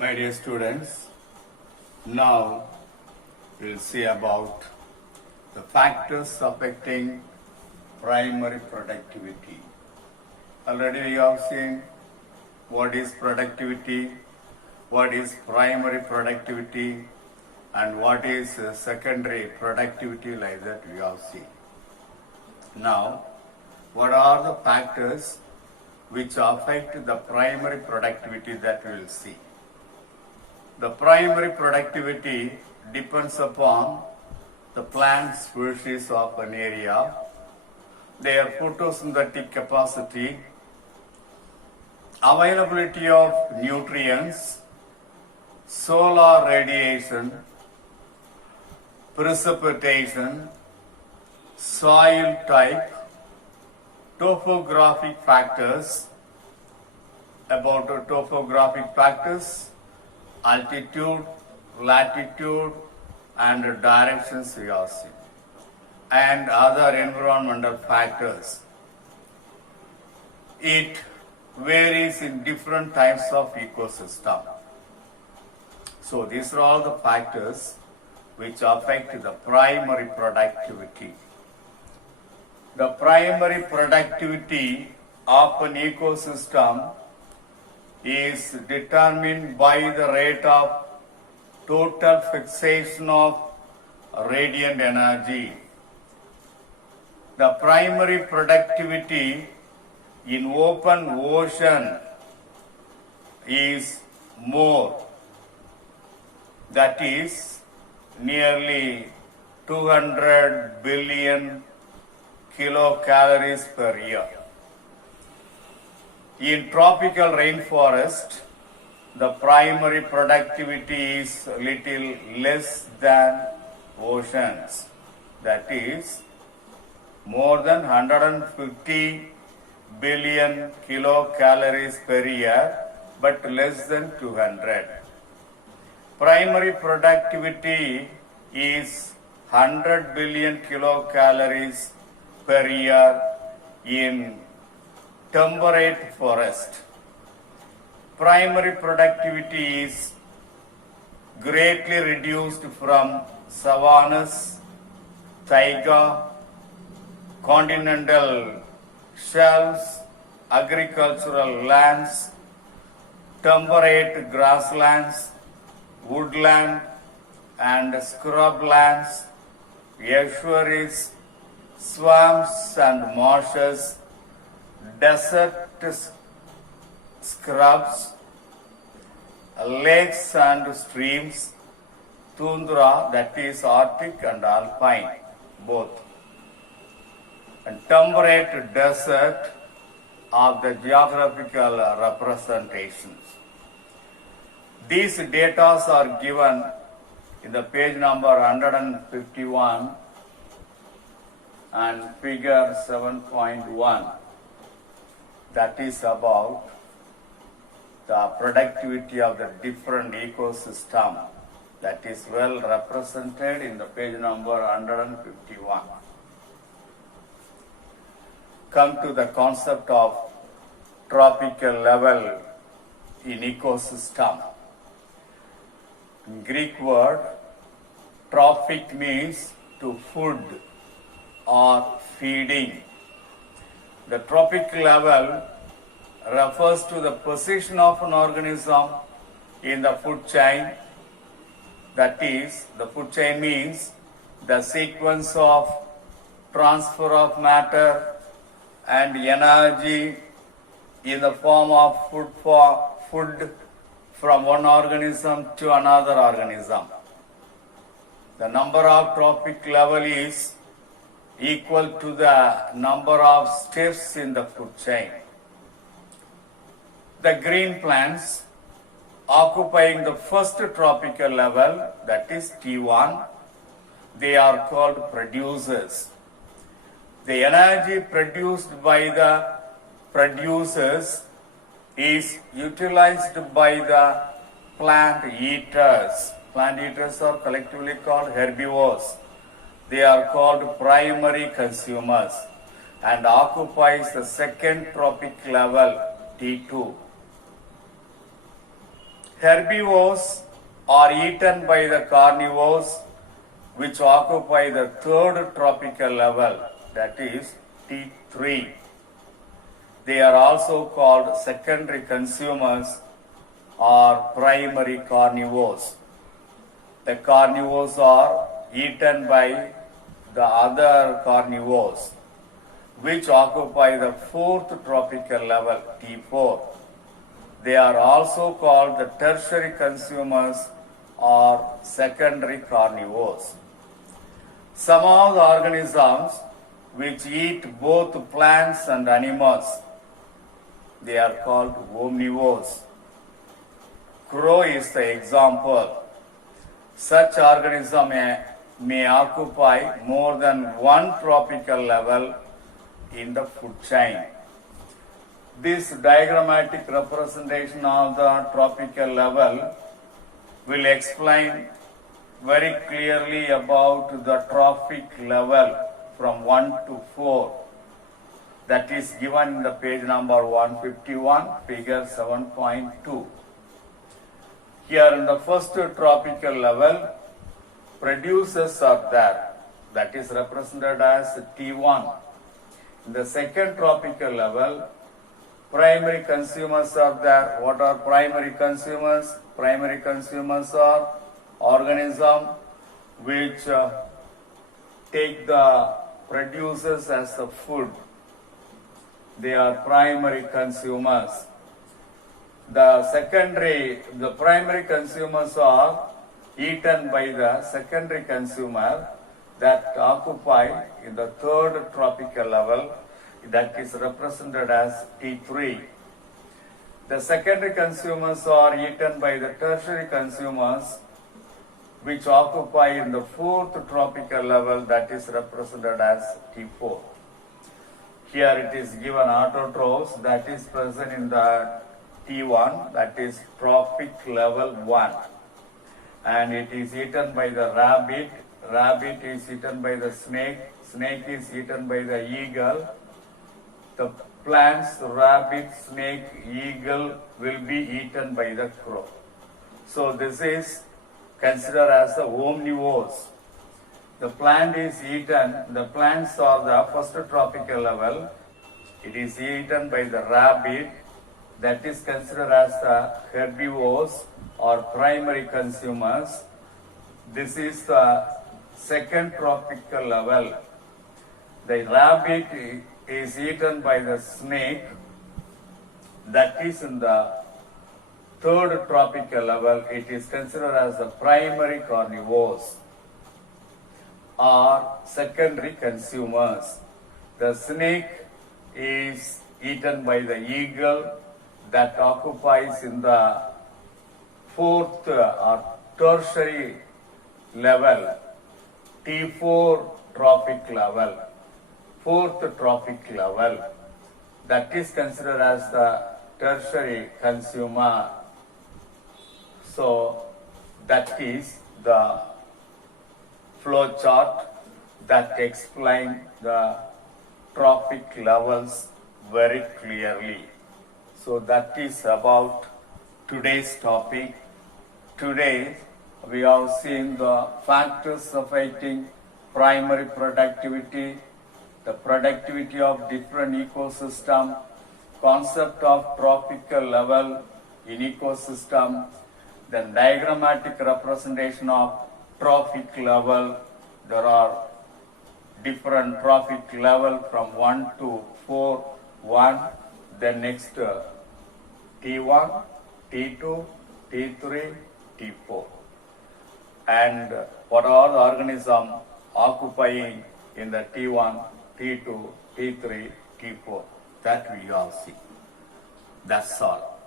My dear students, now we'll see about the factors affecting primary productivity. Already we have seen what is productivity, what is primary productivity, and what is secondary productivity, like that we have seen. Now, what are the factors which affect the primary productivity that we will see? The primary productivity depends upon the plant species of an area, their photosynthetic capacity, availability of nutrients, solar radiation, precipitation, soil type, topographic factors. About topographic factors, altitude, latitude, and directions we have seen, and other environmental factors. It varies in different types of ecosystem. So these are all the factors which affect the primary productivity. The primary productivity of an ecosystem is determined by the rate of total fixation of radiant energy. The primary productivity in open ocean is more, that is nearly 200 billion kilocalories per year. In tropical rainforest, the primary productivity is little less than oceans, that is more than 150 billion kilocalories per year, but less than 200. Primary productivity is 100 billion kilocalories per year in temperate forest. Primary productivity is greatly reduced from savannas, taiga, continental shelves, agricultural lands, temperate grasslands, woodland and scrublands, estuaries, swamps and marshes, desert scrubs, lakes and streams, tundra, that is Arctic and Alpine, both, and temperate desert of the geographical representations. These data are given in the page number 151 and figure 7.1. That is about the productivity of the different ecosystem, that is well represented in the page number 151. Come to the concept of tropical level in ecosystem. In Greek word, trophic means to food or feeding. The trophic level refers to the position of an organism in the food chain. That is, the food chain means the sequence of transfer of matter and energy in the form of food from one organism to another organism. The number of trophic level is equal to the number of steps in the food chain. The green plants occupying the first tropical level, that is T1, they are called producers. The energy produced by the producers is utilized by the plant eaters. Plant eaters are collectively called herbivores. They are called primary consumers and occupies the second trophic level, T2. Herbivores are eaten by the carnivores which occupy the third tropical level, that is T3. They are also called secondary consumers or primary carnivores. The carnivores are eaten by the other carnivores which occupy the fourth tropical level, T4. They are also called the tertiary consumers or secondary carnivores. Some of the organisms which eat both plants and animals, they are called omnivores. Crow is the example. Such organism may occupy more than one tropical level in the food chain. This diagrammatic representation of the tropical level will explain very clearly about the trophic level from 1 to 4. That is given in the page number 151, figure 7.2. Here in the first tropical level, producers are there. That is represented as T1. In the second tropical level, primary consumers are there. What are primary consumers? Primary consumers are organisms which take the producers as the food. They are primary consumers. The primary consumers are eaten by the secondary consumer that occupy in the third tropical level, that is represented as T3. The secondary consumers are eaten by the tertiary consumers which occupy in the fourth tropical level, that is represented as T4. Here it is given autotrophs, that is present in the T1, that is trophic level 1. And it is eaten by the rabbit, rabbit is eaten by the snake, snake is eaten by the eagle. The plants, rabbit, snake, eagle will be eaten by the crow. So this is considered as the omnivores. The plant is eaten, the plants are the first tropical level. It is eaten by the rabbit, that is considered as the herbivores or primary consumers. This is the second tropical level. The rabbit is eaten by the snake, that is in the third tropical level. It is considered as the primary carnivores or secondary consumers. The snake is eaten by the eagle, that occupies in the fourth or tertiary level, T4 trophic level, fourth trophic level, that is considered as the tertiary consumer. So that is the flow chart that explains the trophic levels very clearly. So that is about today's topic. Today we have seen the factors affecting primary productivity, the productivity of different ecosystem, concept of trophical level in ecosystem, then diagrammatic representation of trophic level. There are different trophic level from 1 to 4, 1, then next T1, T2, T3, T4. And what are the organisms occupying in the T1, T2, T3, T4? That we all see. That's all.